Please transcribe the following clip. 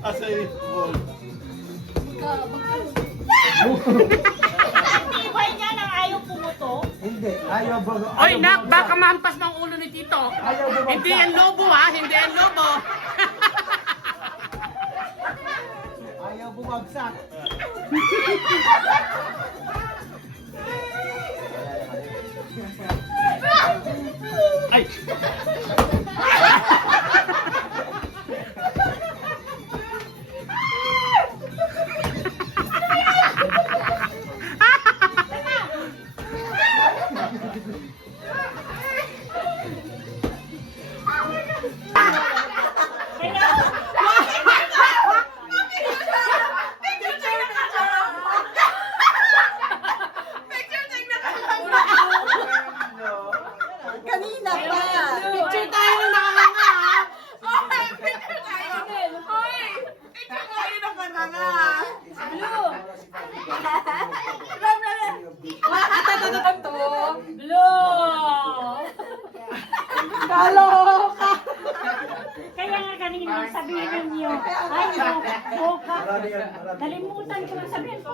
Asay ball. Tibay niya nang ayaw pumuto. Hindi, ayaw ba? Oy, nak, baka mahampas ng ulo ni Tito. Hindi yan lobo ha, hindi yan lobo. Ayaw bumagsak. Ay! Kanina pa. Picture tayo ng nakakanga ha. Picture tayo ng kananga. Blue. Blue. Kaloka. Kaya nga kanina sabihin niyo, ay, boka. Marami yan, marami. Kalimutan ko na sabihin ko.